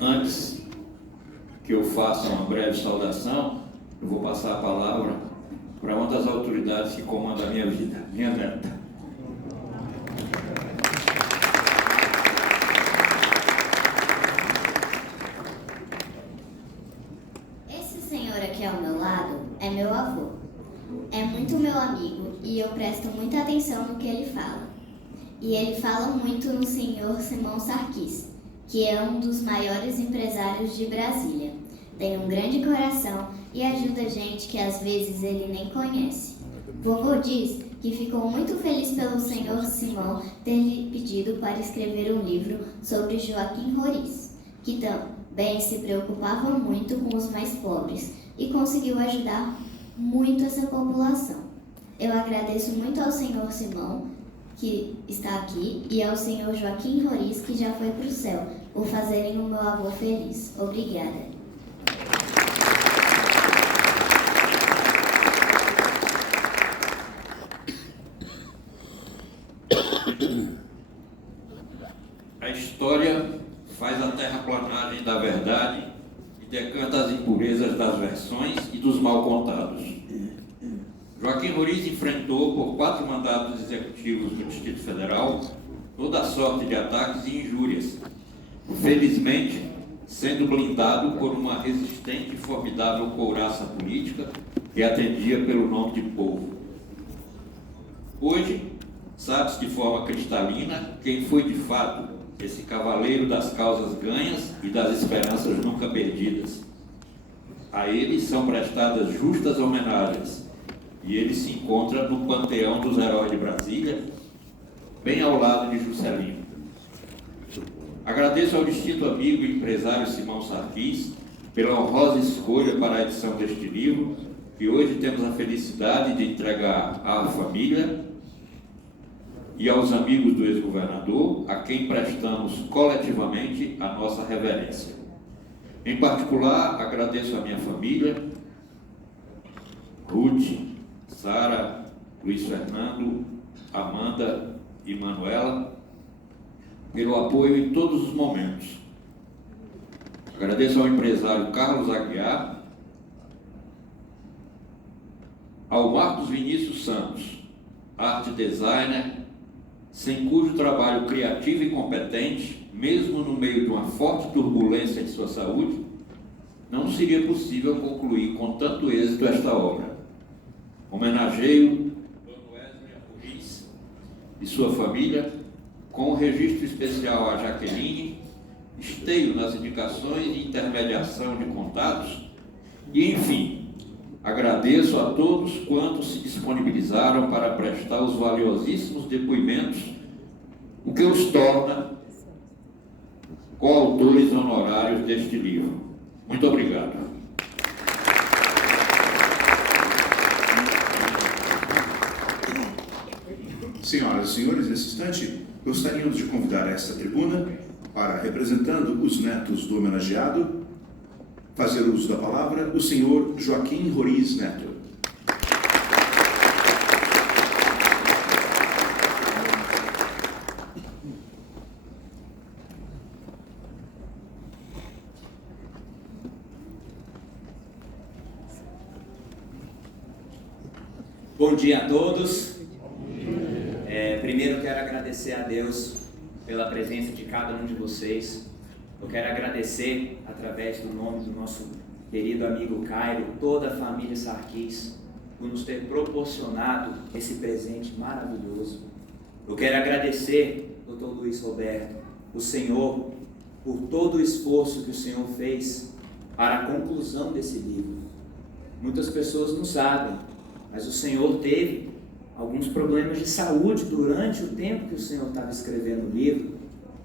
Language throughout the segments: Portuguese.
Antes que eu faça uma breve saudação, eu vou passar a palavra para uma das autoridades que comanda a minha vida, minha neta. Esse senhor aqui ao meu lado é meu avô. É muito meu amigo e eu presto muita atenção no que ele fala. E ele fala muito no senhor Simão Sarquis, que é um dos maiores empresários de Brasília. Tem um grande coração e ajuda gente que às vezes ele nem conhece. Vovô diz que ficou muito feliz pelo senhor Simão ter lhe pedido para escrever um livro sobre Joaquim Roriz, que também se preocupava muito com os mais pobres e conseguiu ajudar muito essa população. Eu agradeço muito ao senhor Simão, que está aqui, e ao senhor Joaquim Roriz, que já foi para o céu, por fazerem o meu avô feliz. Obrigada. A história faz a terraplanagem da verdade e decanta as impurezas das versões e dos mal contados. Joaquim Roriz enfrentou, por 4 mandatos executivos do Distrito Federal, toda a sorte de ataques e injúrias, felizmente sendo blindado por uma resistente e formidável couraça política que atendia pelo nome de povo. Hoje, sabe-se de forma cristalina quem foi de fato esse cavaleiro das causas ganhas e das esperanças nunca perdidas. A ele são prestadas justas homenagens e ele se encontra no panteão dos heróis de Brasília, bem ao lado de Juscelino. Agradeço ao distinto amigo e empresário Simão Sarquis pela honrosa escolha para a edição deste livro, que hoje temos a felicidade de entregar à família e aos amigos do ex-governador, a quem prestamos coletivamente a nossa reverência. Em particular, agradeço à minha família, Ruth, Sara, Luiz Fernando, Amanda e Manuela, pelo apoio em todos os momentos. Agradeço ao empresário Carlos Aguiar, ao Marcos Vinícius Santos, arte designer, sem cujo trabalho criativo e competente, mesmo no meio de uma forte turbulência em sua saúde, não seria possível concluir com tanto êxito esta obra. Homenageio Dona Wesley Roriz e sua família, com um registro especial a Jaqueline, esteio nas indicações de intermediação de contatos e, enfim, agradeço a todos quantos se disponibilizaram para prestar os valiosíssimos depoimentos, o que os torna coautores honorários deste livro. Muito obrigado. Senhoras e senhores, nesse instante, gostaríamos de convidar a esta tribuna para, representando os netos do homenageado, fazer uso da palavra o senhor Joaquim Roriz Neto. Bom dia a todos. Primeiro quero agradecer a Deus pela presença de cada um de vocês. Eu quero agradecer, através do nome do nosso querido amigo Cairo, toda a família Sarquis, por nos ter proporcionado esse presente maravilhoso. Eu quero agradecer, Dr. Luiz Roberto, o Senhor, por todo o esforço que o Senhor fez para a conclusão desse livro. Muitas pessoas não sabem, mas o Senhor teve alguns problemas de saúde durante o tempo que o Senhor estava escrevendo o livro,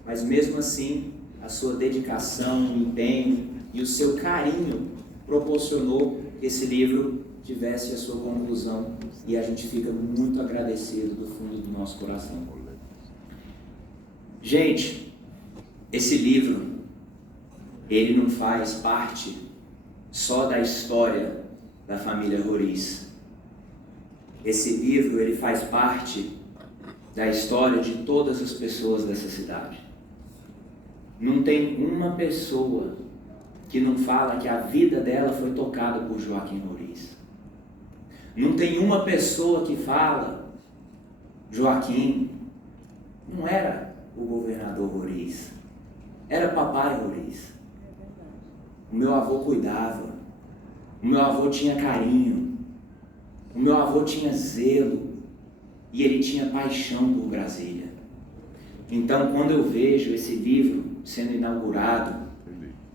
mas mesmo assim, a sua dedicação, o empenho e o seu carinho proporcionou que esse livro tivesse a sua conclusão, e a gente fica muito agradecido do fundo do nosso coração. Gente, esse livro, ele não faz parte só da história da família Roriz. Esse livro, ele faz parte da história de todas as pessoas dessa cidade. Não tem uma pessoa que não fala que a vida dela foi tocada por Joaquim Roriz. Não tem uma pessoa que fala, Joaquim não era o governador Roriz, era papai Roriz. O meu avô cuidava, o meu avô tinha carinho, o meu avô tinha zelo e ele tinha paixão por Brasília. Então, quando eu vejo esse livro sendo inaugurado,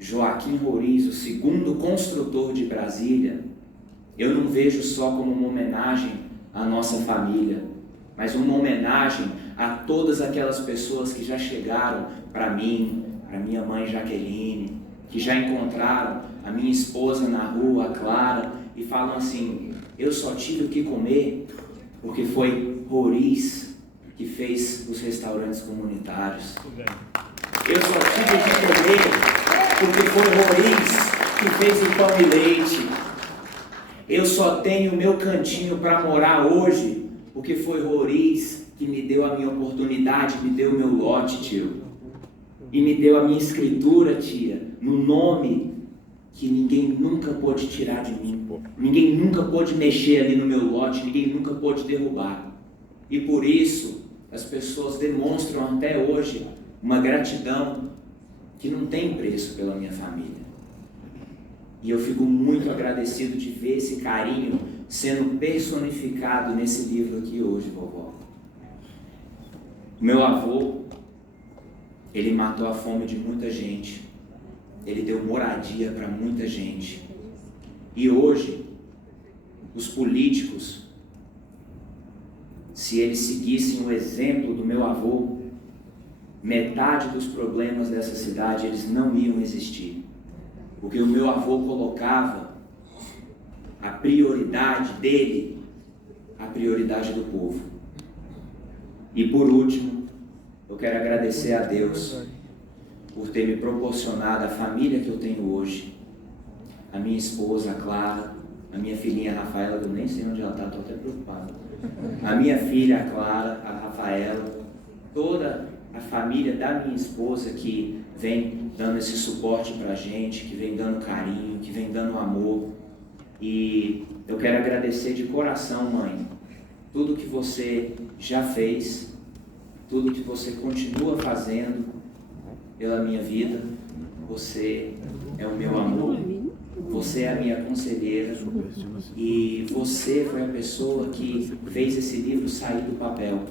Joaquim Roriz, o segundo construtor de Brasília, eu não vejo só como uma homenagem à nossa família, mas uma homenagem a todas aquelas pessoas que já chegaram para mim, para minha mãe Jaqueline, que já encontraram a minha esposa na rua, a Clara, e falam assim: eu só tive o que comer porque foi Roriz que fez os restaurantes comunitários. Eu só tive o que comer porque foi Roriz que fez o pão e leite. Eu só tenho meu cantinho para morar hoje porque foi Roriz que me deu a minha oportunidade, me deu o meu lote, tio. E me deu a minha escritura, tia, no nome que ninguém nunca pôde tirar de mim. Ninguém nunca pôde mexer ali no meu lote, ninguém nunca pôde derrubar. E por isso, as pessoas demonstram até hoje uma gratidão que não tem preço pela minha família. E eu fico muito agradecido de ver esse carinho sendo personificado nesse livro aqui hoje, vovó. Meu avô, ele matou a fome de muita gente. Ele deu moradia para muita gente. E hoje, os políticos, se eles seguissem o exemplo do meu avô, metade dos problemas dessa cidade eles não iam existir. Porque o meu avô colocava a prioridade dele, a prioridade do povo. E por último, eu quero agradecer a Deus por ter me proporcionado a família que eu tenho hoje. A minha esposa, a Clara, a minha filhinha, a Rafaela, eu nem sei onde ela está, estou até preocupado. A minha filha, a Clara, a Rafaela, toda a família da minha esposa que vem dando esse suporte para a gente, que vem dando carinho, que vem dando amor. E eu quero agradecer de coração, mãe, tudo que você já fez, tudo que você continua fazendo pela minha vida. Você é o meu amor, você é a minha conselheira e você foi a pessoa que fez esse livro sair do papel.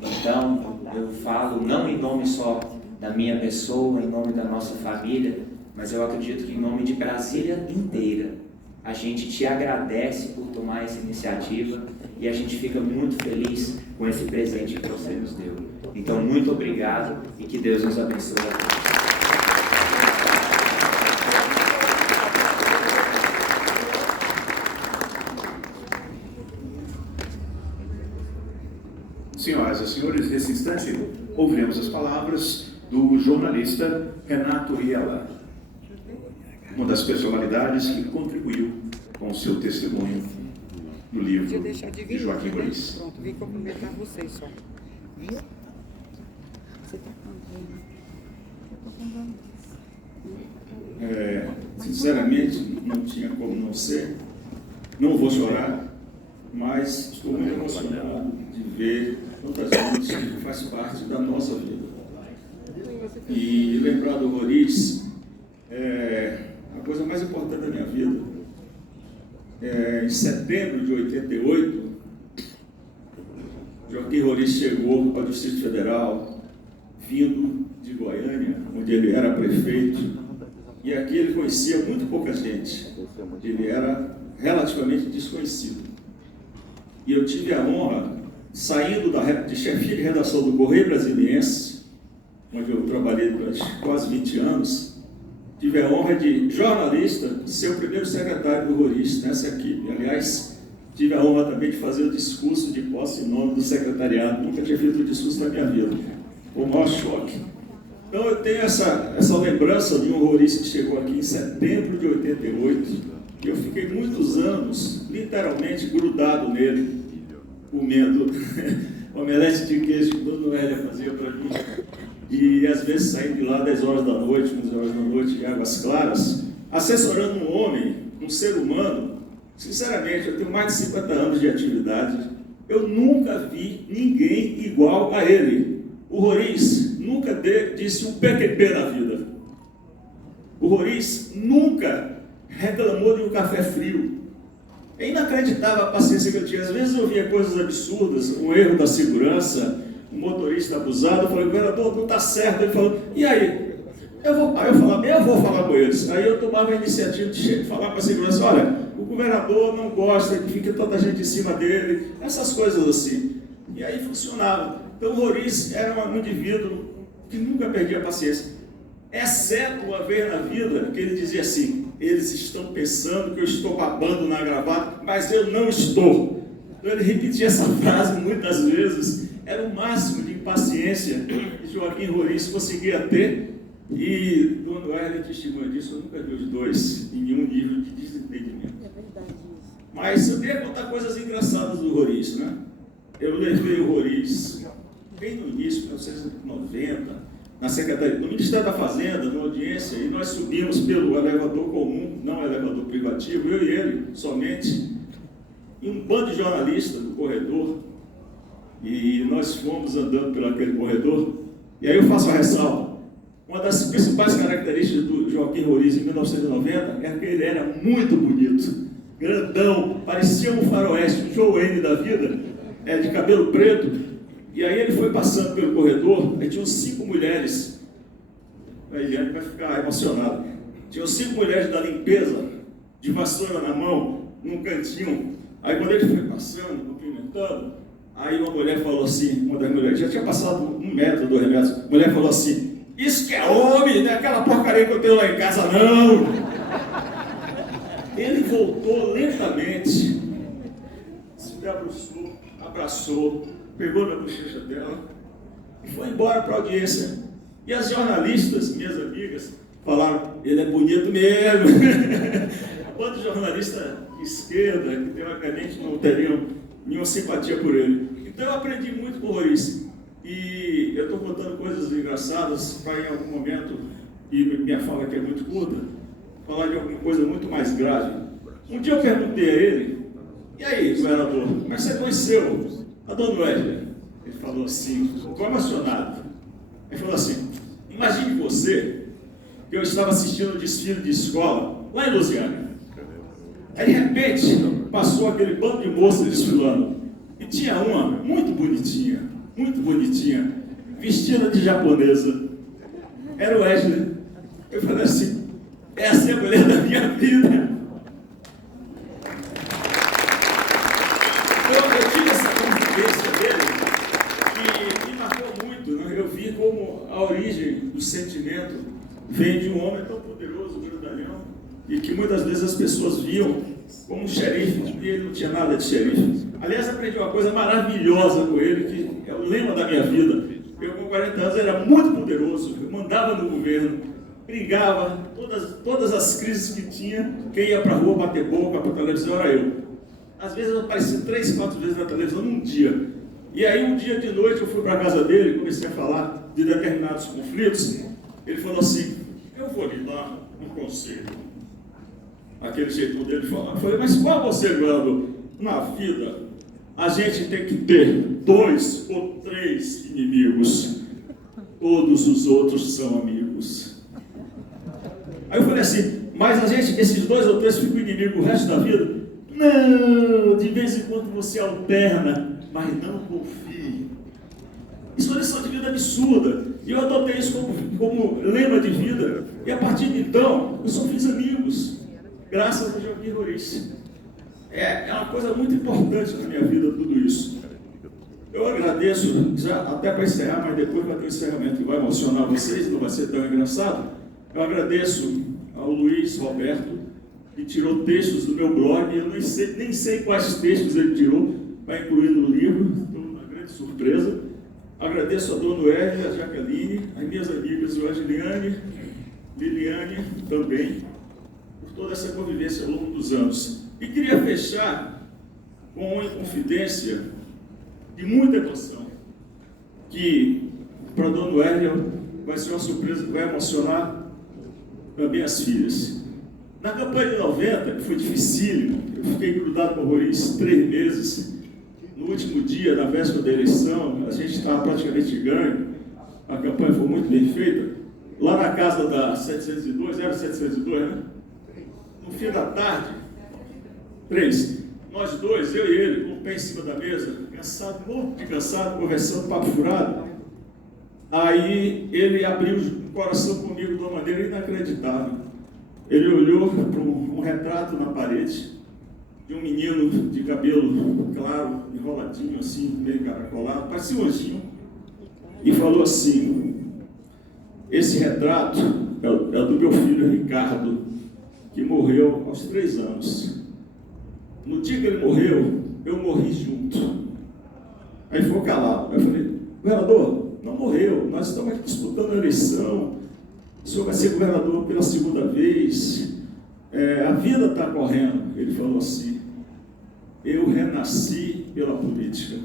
Então, eu falo não em nome só da minha pessoa, em nome da nossa família, mas eu acredito que em nome de Brasília inteira, a gente te agradece por tomar essa iniciativa e a gente fica muito feliz com esse presente que você nos deu. Então, muito obrigado e que Deus nos abençoe a todos. Senhoras e senhores, nesse instante, ouviremos as palavras do jornalista Renato Riela, uma das personalidades que contribuiu com o seu testemunho no livro de Joaquim Roriz. Pronto, vim cumprimentar vocês só. Viu? Você está com Sinceramente, não tinha como não ser. Não vou chorar, mas estou muito emocionado de ver tantas coisas que faz parte da nossa vida. E lembrar do Roriz é a coisa mais importante da minha vida. Em setembro de 88, Joaquim Roriz chegou ao Distrito Federal, vindo de Goiânia, onde ele era prefeito, e aqui ele conhecia muito pouca gente, ele era relativamente desconhecido. E eu tive a honra, saindo de chefia de redação do Correio Brasiliense, onde eu trabalhei durante quase 20 anos, tive a honra de, jornalista, ser o primeiro secretário do Roriz nessa equipe. Aliás, tive a honra também de fazer o discurso de posse em nome do secretariado. Nunca tinha feito um discurso na minha vida. Foi o maior choque. Então eu tenho essa lembrança de um Roriz que chegou aqui em setembro de 88, e eu fiquei muitos anos, literalmente, grudado nele, comendo omelete de queijo que Dona Noélia fazia para mim. e às vezes saindo de lá 10 horas da noite, 11 horas da noite, em Águas Claras, assessorando um homem, um ser humano. Sinceramente, eu tenho mais de 50 anos de atividade, eu nunca vi ninguém igual a ele. O Roriz nunca disse um PQP na vida. O Roriz nunca reclamou de um café frio. É inacreditável a paciência que eu tinha. Às vezes eu via coisas absurdas, um erro da segurança, um motorista abusado. Eu falei, governador, não está certo. Ele falou, e aí? Eu vou falar com eles. Aí eu tomava a iniciativa de falar para a segurança, olha, o governador não gosta que fique tanta gente em cima dele, essas coisas assim. E aí funcionava. Então o Roriz era um indivíduo que nunca perdia a paciência. Exceto uma vez na vida que ele dizia assim, eles estão pensando que eu estou babando na gravata, mas eu não estou. Então ele repetia essa frase muitas vezes. Era o máximo de impaciência que Joaquim Roriz conseguia ter. E Dona Noélia testemunha disso, eu nunca vi os dois em nenhum nível de desentendimento. É verdade isso. Mas eu queria contar coisas engraçadas do Roriz, né? Eu levei o Roriz bem no início, 1990, na Secretaria do Ministério da Fazenda, numa audiência, e nós subimos pelo elevador comum, não elevador privativo, eu e ele somente, e um bando de jornalistas no corredor, e nós fomos andando pelo aquele corredor, e aí eu faço a ressalva. Uma das principais características do Joaquim Roriz em 1990 é que ele era muito bonito, grandão, parecia um faroeste, um Joe N da vida, de cabelo preto. E aí ele foi passando pelo corredor, aí tinham 5 mulheres, a Eliane vai ficar emocionada, tinham 5 mulheres da limpeza, de vassoura na mão, num cantinho. Aí quando ele foi passando, cumprimentando, aí uma mulher falou assim, uma das mulheres, já tinha passado 1 metro, 2 metros, a mulher falou assim, isso que é homem, não é aquela porcaria que eu tenho lá em casa, não. Ele voltou lentamente, se abraçou, pegou na bochecha dela e foi embora para a audiência. E as jornalistas, minhas amigas, falaram, ele é bonito mesmo. Quantos jornalistas de esquerda, que teoricamente não teriam nenhuma simpatia por ele. Então eu aprendi muito com o Roriz. E eu estou contando coisas engraçadas para em algum momento, e minha fala aqui é muito curta, falar de alguma coisa muito mais grave. Um dia eu perguntei a ele, e aí, governador, como é que você conheceu a Dona Noélia? Ele falou assim, ficou emocionado. Ele falou assim, imagine você, que eu estava assistindo um desfile de escola, lá em Lusiânia. Aí, de repente, passou aquele bando de moças desfilando. E tinha uma muito bonitinha, vestida de japonesa. Era o Wesley. Eu falei assim, essa é a mulher da minha vida. Eu tive essa convivência dele que me marcou muito, né? Eu vi como a origem do sentimento vem de um homem tão poderoso, grandalhão, e que muitas vezes as pessoas viam como um xerife, e ele não tinha nada de xerife. Aliás, aprendi uma coisa maravilhosa com ele, que é o lema da minha vida. Eu, com 40 anos, era muito poderoso, eu mandava no governo, brigava, todas as crises que tinha, quem ia para a rua bater boca para a televisão era eu. Às vezes eu aparecia 3, 4 vezes na televisão num dia. E aí, um dia de noite, eu fui para a casa dele e comecei a falar de determinados conflitos. Ele falou assim, eu vou lhe dar um conselho. Aquele jeito dele de falar. Eu falei, mas qual você, governador? Na vida, a gente tem que ter 2 ou 3 inimigos. Todos os outros são amigos. Aí eu falei assim, mas a gente, esses 2 ou 3 ficam inimigos o resto da vida? Não, de vez em quando você alterna, mas não confie. Isso é uma lição de vida absurda. E eu adotei isso como lema de vida. E a partir de então, eu só fiz amigos. Graças a Joaquim Roriz. É uma coisa muito importante na minha vida, tudo isso. Eu agradeço, já até para encerrar, mas depois vai ter um encerramento que vai emocionar vocês, não vai ser tão engraçado. Eu agradeço ao Luiz Roberto, que tirou textos do meu blog. Eu nem sei quais textos ele tirou para incluir no livro, estou uma grande surpresa. Agradeço a Dona Noélia, a Jaqueline, as minhas amigas, o Agiliane, Liliane também, por toda essa convivência ao longo dos anos. E queria fechar com uma confidência de muita emoção, que para a Dona Noélia vai ser uma surpresa que vai emocionar também as filhas. Na campanha de 90, que foi dificílimo, eu fiquei grudado com o Roriz 3 meses. No último dia, na véspera da eleição, a gente estava praticamente ganho, a campanha foi muito bem feita. Lá na casa da 702, era 702, né? No fim da tarde, 3, nós dois, eu e ele, com o pé em cima da mesa, cansado, morto de cansado, conversando, papo furado. Aí ele abriu o coração comigo de uma maneira inacreditável. Ele olhou para um retrato na parede de um menino de cabelo claro, enroladinho assim, meio caracolado, parecia um anjinho, e falou assim: esse retrato é do meu filho Ricardo, que morreu aos 3 anos. No dia que ele morreu, eu morri junto. Aí ficou calado. Aí eu falei: governador, não morreu, nós estamos aqui disputando a eleição, o senhor vai ser governador pela 2ª vez, a vida está correndo. Ele falou assim: eu renasci pela política.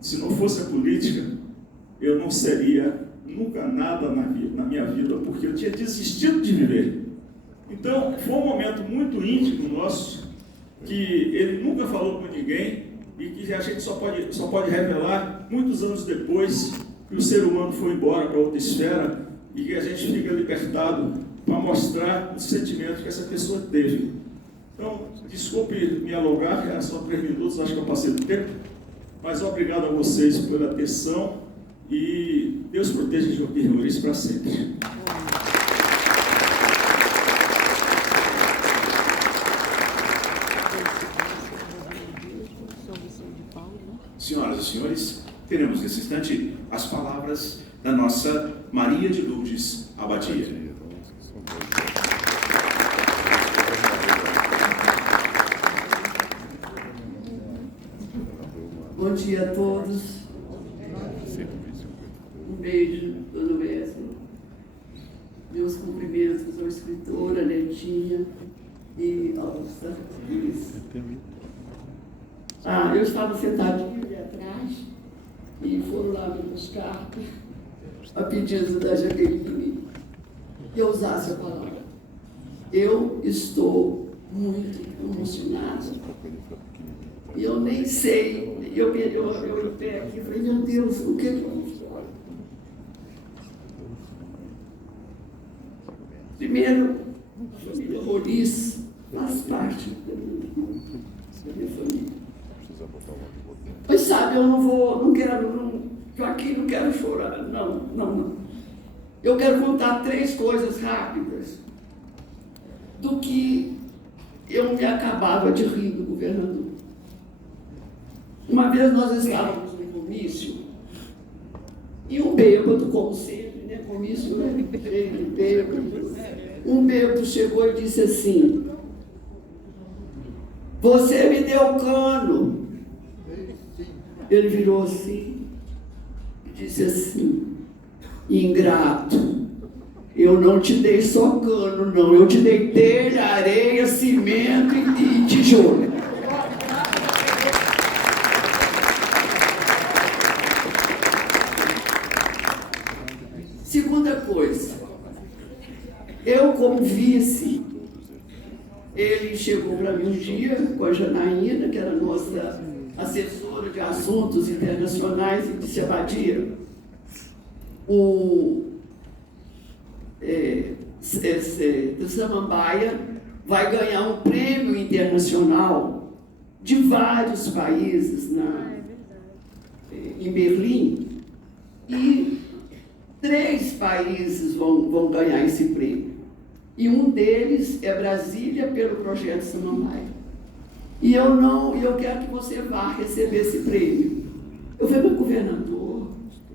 Se não fosse a política, eu não seria nunca nada na minha vida, porque eu tinha desistido de viver. Então, foi um momento muito íntimo nosso, que ele nunca falou com ninguém, e que a gente só pode revelar muitos anos depois que o ser humano foi embora para outra esfera, e que a gente fica libertado para mostrar o sentimento que essa pessoa teve. Então, desculpe me alongar, era só 3 minutos, acho que eu passei do tempo, mas obrigado a vocês pela atenção, e Deus proteja Joaquim Roriz para sempre. Senhoras e senhores, teremos nesse instante as palavras da nossa Maria de Lourdes Abadia. Bom dia a todos. Um beijo, dona Wesley. Meus cumprimentos ao escritora, Netinha e Augusta. Eu estava sentadinho ali atrás e foram lá me buscar a pedido da Jaqueline que eu usasse a palavra. Eu estou muito emocionada. E eu nem sei, eu em pé aqui e falei: meu Deus, o que é que eu vou falar? Primeiro, a família Roriz faz parte da minha família. Mas sabe, eu não quero chorar, não. Eu quero contar 3 coisas rápidas do que eu me acabava de rir do governador. Uma vez nós estávamos no comício e um bêbado, como sempre, né? Comício cheio de bêbado. Um bêbado chegou e disse assim: você me deu cano. Ele virou assim e disse assim: ingrato, eu não te dei só cano, não, eu te dei telha, areia, cimento e tijolo. Segunda coisa, eu como vice, ele chegou para mim um dia com a Janaína, que era nossa assessora de assuntos internacionais, e disse: Abadia, o Samambaia vai ganhar um prêmio internacional de vários países em Berlim, e 3 países vão ganhar esse prêmio. E um deles é Brasília, pelo projeto Samambaia. E eu quero que você vá receber esse prêmio. Eu falei: mas governador,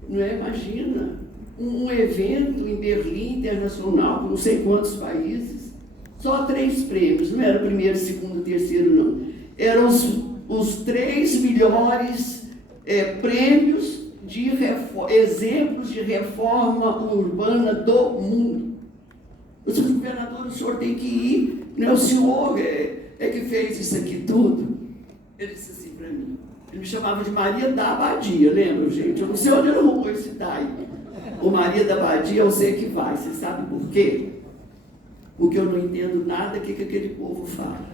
não é? Imagina, um evento em Berlim internacional, com não sei quantos países, só 3 prêmios, não era o primeiro, segundo, terceiro, não. Eram os 3 melhores prêmios de exemplos de reforma urbana do mundo. Eu disse: governador, o senhor tem que ir, não é o senhor que fez isso aqui tudo. Ele disse assim para mim, ele me chamava de Maria da Abadia, lembra, gente? Eu não sei onde ele arrumou esse daí. Ô Maria da Badia, eu sei que vai. Você sabe por quê? Porque eu não entendo nada que aquele povo fala.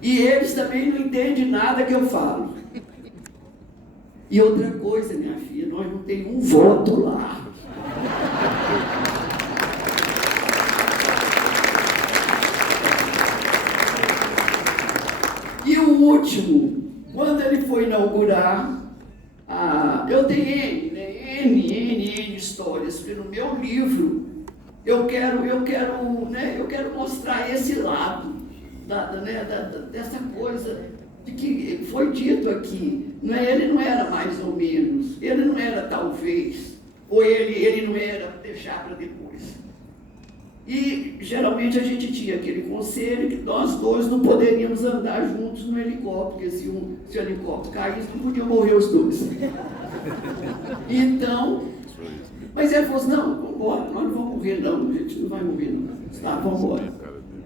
E eles também não entendem nada que eu falo. E outra coisa, minha filha, nós não temos um voto lá. E o último, quando ele foi inaugurar, eu tenho N histórias, porque no meu livro eu quero mostrar esse lado dessa coisa de que foi dito aqui. Ele não era mais ou menos, ele não era talvez, ou ele não era deixar para depois. E geralmente a gente tinha aquele conselho que nós dois não poderíamos andar juntos no helicóptero, porque se o helicóptero caísse, não podiam morrer os dois. Então, mas ele falou assim, não, vamos embora, nós não vamos morrer não, a gente não vai morrer não. Tá, vamos embora.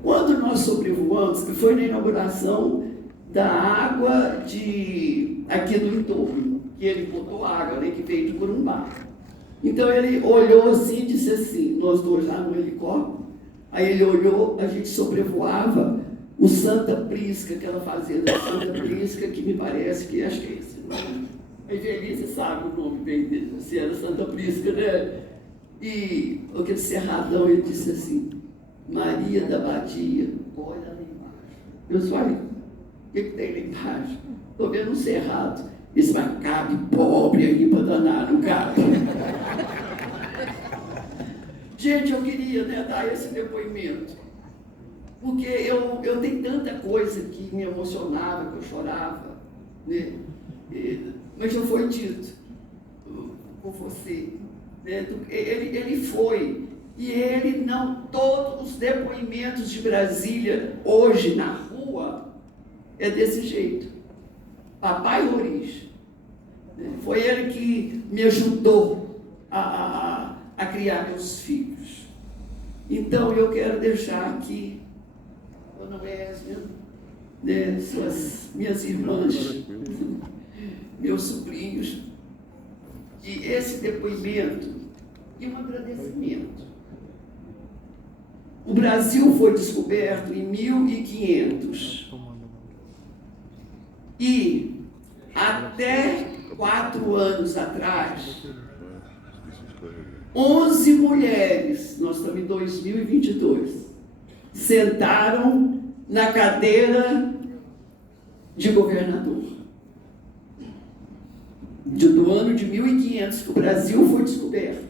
Quando nós sobrevoamos, que foi na inauguração da água aqui do entorno, que ele botou água, né, que veio de Corumbá. Então ele olhou assim e disse assim, nós dois lá no helicóptero, aí ele olhou, a gente sobrevoava o Santa Prisca, aquela fazenda Santa Prisca, que me parece que, acho que é esse nome. A Evelise sabe o nome bem dele, se era Santa Prisca, né? E aquele cerradão, ele disse assim, Maria da Badia, olha lá embaixo. Eu disse, olha, o que tem lá embaixo? Estou vendo um cerrado. Isso vai cabe pobre aí para danar, não cabe. Gente, eu queria dar esse depoimento, porque eu tenho tanta coisa que me emocionava, que eu chorava, né? Mas já foi dito por você, né? Ele foi, e ele não, todos os depoimentos de Brasília, hoje na rua, é desse jeito. Papai Roriz, foi ele que me ajudou a criar meus filhos. Então eu quero deixar aqui, Dona Wésia, né, minhas irmãs, meus sobrinhos, e esse depoimento e um agradecimento. O Brasil foi descoberto em 1500. E até 4 anos atrás, 11 mulheres, nós estamos em 2022, sentaram na cadeira de governador. Do ano de 1500 que o Brasil foi descoberto,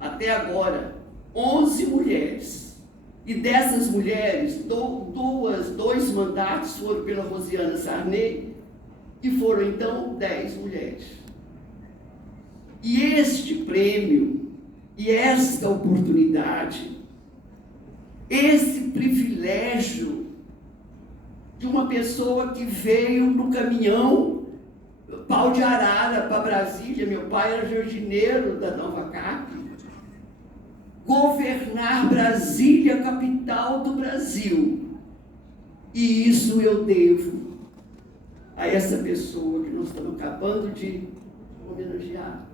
até agora, 11 mulheres. E dessas mulheres, dois mandatos foram pela Rosiana Sarney, e foram então 10 mulheres. E este prêmio, e esta oportunidade, esse privilégio de uma pessoa que veio no caminhão Pau de Arara para Brasília, meu pai era jardineiro da Nova Cap, governar Brasília, capital do Brasil. E isso eu devo a essa pessoa que nós estamos acabando de homenagear,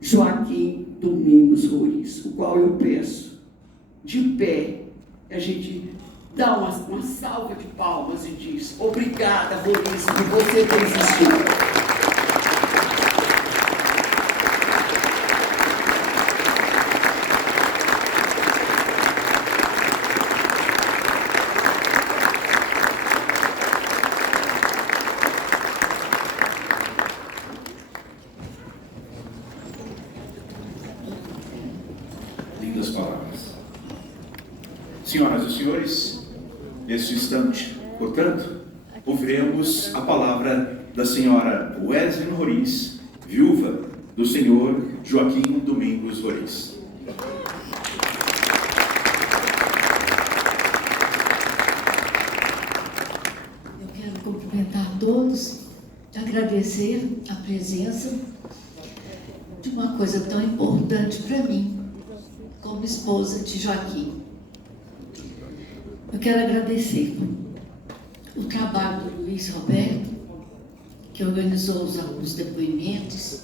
Joaquim Domingos Roriz, o qual eu peço, de pé, a gente dá uma salva de palmas e diz, obrigada, Roriz, por você ter existido. Lindas palavras. Senhoras e senhores, neste instante, portanto, ouviremos a palavra da senhora Wesley Roriz, viúva do senhor Joaquim Domingos Roriz. Eu quero cumprimentar todos, agradecer a presença de uma coisa tão importante para mim, como esposa de Joaquim. Eu quero agradecer o trabalho do Luiz Roberto, que organizou os depoimentos,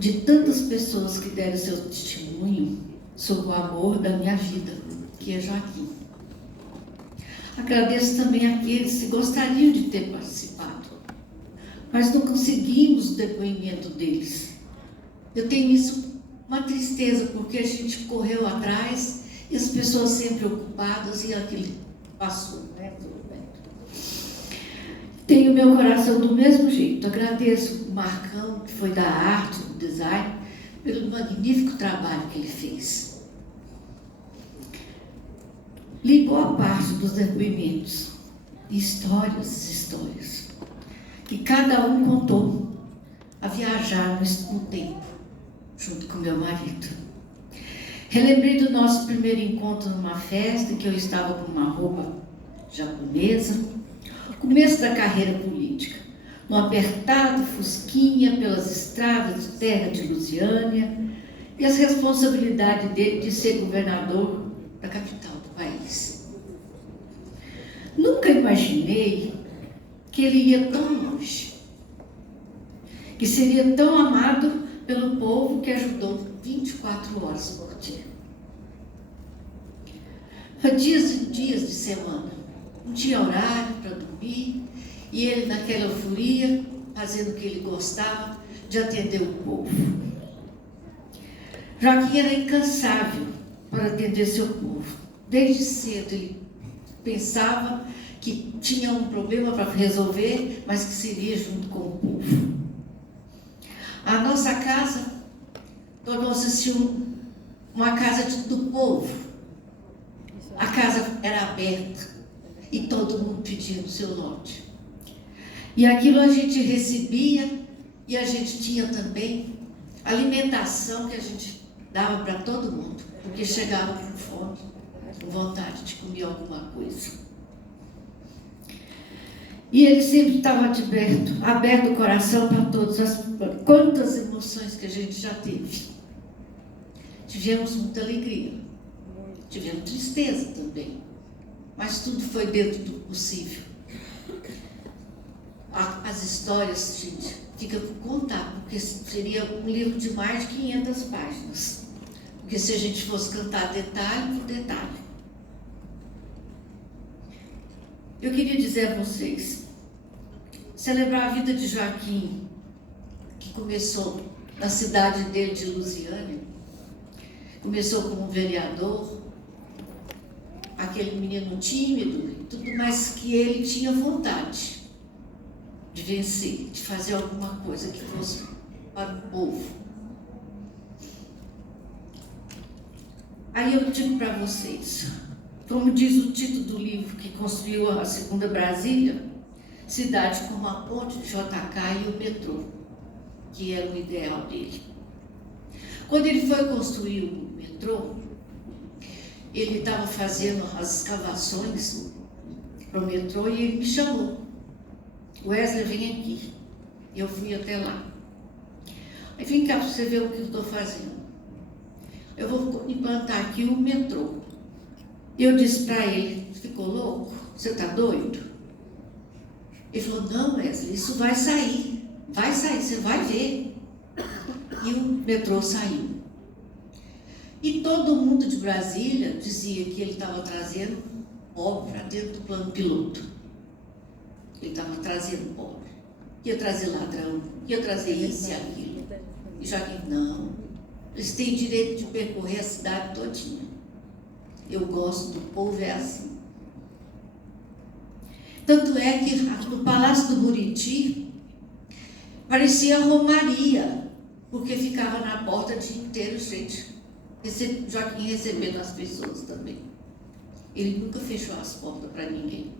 de tantas pessoas que deram seu testemunho sobre o amor da minha vida, que é Joaquim. Agradeço também àqueles que gostariam de ter participado, mas não conseguimos o depoimento deles. Eu tenho isso uma tristeza, porque a gente correu atrás e as pessoas sempre ocupadas e aquilo passou, né? Tenho meu coração do mesmo jeito. Agradeço o Marcão, que foi da arte, do design, pelo magnífico trabalho que ele fez. Li boa parte dos depoimentos, histórias, que cada um contou a viajar no tempo, junto com meu marido. Relembrei do nosso primeiro encontro numa festa, que eu estava com uma roupa japonesa, começo da carreira política, num apertado fusquinha pelas estradas de terra de Lusiânia, e as responsabilidades dele de ser governador da capital do país. Nunca imaginei que ele ia tão longe, que seria tão amado pelo povo que ajudou 24 horas por dia. Dias e dias de semana, não tinha horário para dormir, e ele naquela euforia, fazendo o que ele gostava, de atender o povo. Joaquim era incansável para atender seu povo. Desde cedo ele pensava que tinha um problema para resolver, mas que seria junto com o povo. A nossa casa tornou-se uma casa do povo. A casa era aberta e todo mundo pedia no seu lote. E aquilo a gente recebia e a gente tinha também alimentação que a gente dava para todo mundo, porque chegava com fome, com vontade de comer alguma coisa. E ele sempre estava aberto o coração para todas quantas emoções que a gente já teve. Tivemos muita alegria, tivemos tristeza também, mas tudo foi dentro do possível. As histórias, gente, fica por contar, porque seria um livro de mais de 500 páginas. Porque se a gente fosse cantar detalhe por detalhe. Eu queria dizer a vocês, celebrar a vida de Joaquim, que começou na cidade dele de Lusiânia, começou como vereador, aquele menino tímido e tudo, mas que ele tinha vontade de vencer, de fazer alguma coisa que fosse para o povo. Aí eu digo para vocês, como diz o título do livro que construiu a segunda Brasília, cidade como a ponte de JK e o metrô, que era o ideal dele. Quando ele foi construir o metrô, ele estava fazendo as escavações para o metrô e ele me chamou. Wesley, vem aqui. Eu fui até lá. Aí vem cá para você ver o que eu estou fazendo. Eu vou implantar aqui o metrô. Eu disse para ele, ficou louco? Você está doido? Ele falou, não, Wesley, isso vai sair, você vai ver. E o metrô saiu. E todo mundo de Brasília dizia que ele estava trazendo pobre para dentro do plano piloto. Ele estava trazendo pobre, ia trazer ladrão, ia trazer isso e aquilo. E Joaquim, não, eles têm direito de percorrer a cidade todinha. Eu gosto do povo, é assim. Tanto é que no Palácio do Buriti parecia romaria, porque ficava na porta o dia inteiro, gente. Joaquim recebendo as pessoas também. Ele nunca fechou as portas para ninguém.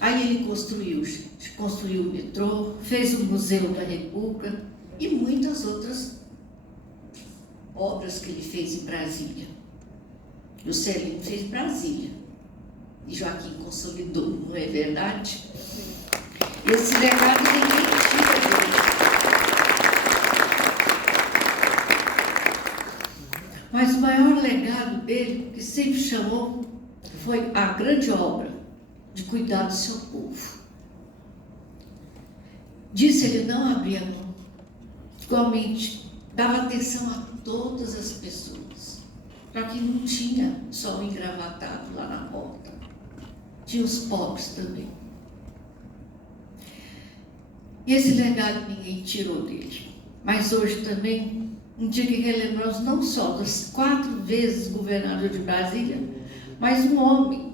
Aí ele construiu o metrô, fez o Museu da República e muitas outras obras que ele fez em Brasília. O Celino fez Brasília e Joaquim consolidou, não é verdade? Esse legado ninguém tira dele. Mas o maior legado dele, que sempre chamou, foi a grande obra de cuidar do seu povo. Disso ele não abria mão. Igualmente, dava atenção a todas as pessoas. Para que não tinha só o engravatado lá na porta. Tinha os pobres também. E esse legado ninguém tirou dele. Mas hoje também, um dia que relembramos não só das 4 vezes governador de Brasília, mas um homem,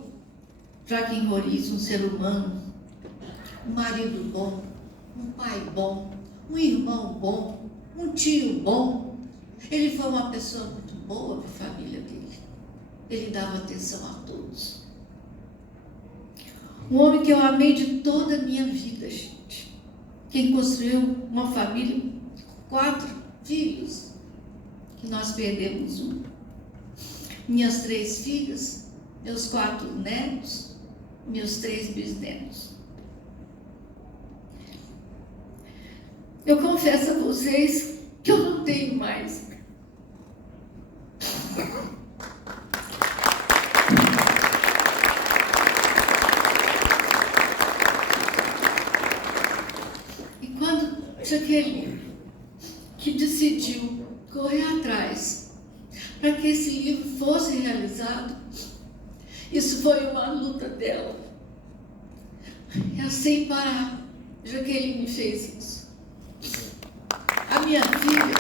Joaquim Roriz, um ser humano, um marido bom, um pai bom, um irmão bom, um tio bom. Ele foi uma pessoa muito boa para a família dele. Ele dava atenção a todos. Um homem que eu amei de toda a minha vida, gente. Quem construiu uma família com 4 filhos, que nós perdemos um. Minhas 3 filhas, meus 4 netos, meus 3 bisnetos. Eu confesso a vocês que eu não tenho mais. E quando aquele que decidiu correr atrás para que esse livro fosse realizado, isso foi uma luta dela. Ela sem parar, Jaqueline fez isso. A minha filha,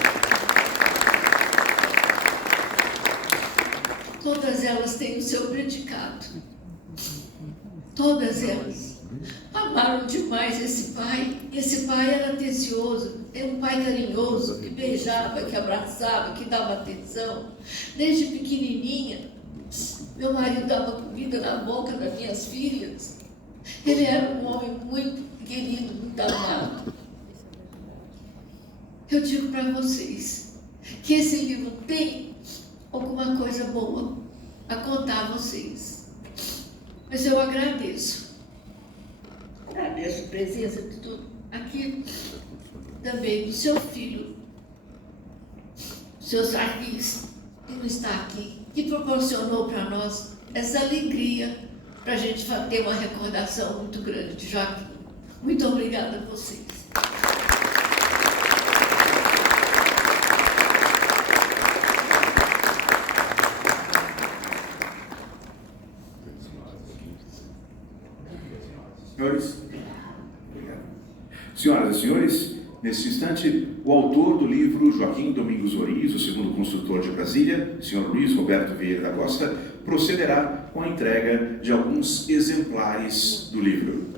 todas elas têm o seu predicado. Todas elas amaram demais esse pai. Esse pai era atencioso, era um pai carinhoso, que beijava, que abraçava, que dava atenção. Desde pequenininha, meu marido dava comida na boca das minhas filhas. Ele era um homem muito querido, muito amado. Eu digo para vocês que esse livro tem alguma coisa boa a contar a vocês. Mas eu agradeço. Agradeço a presença de tudo aqui, também do seu filho, seu Sarquis, que não está aqui, que proporcionou para nós essa alegria para a gente ter uma recordação muito grande de Joaquim. Muito obrigada a vocês. Senhoras e senhores, nesse instante, o autor do livro, Joaquim Domingos Roriz, o segundo construtor de Brasília, senhor Luiz Roberto Vieira da Costa, procederá com a entrega de alguns exemplares do livro.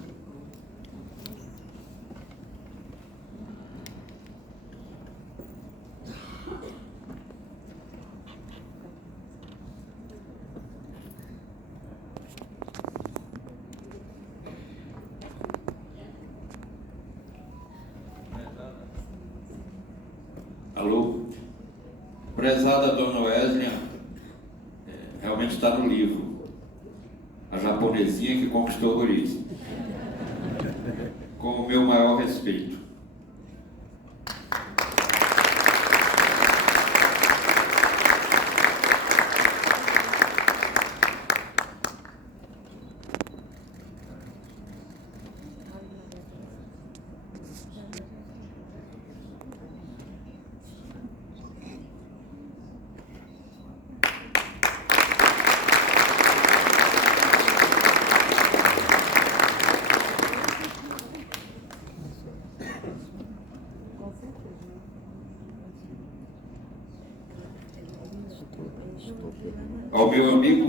Alô? Prezada Dona Wesley, realmente está no livro. A japonesinha que conquistou Roriz. Com o meu maior respeito. Ao meu amigo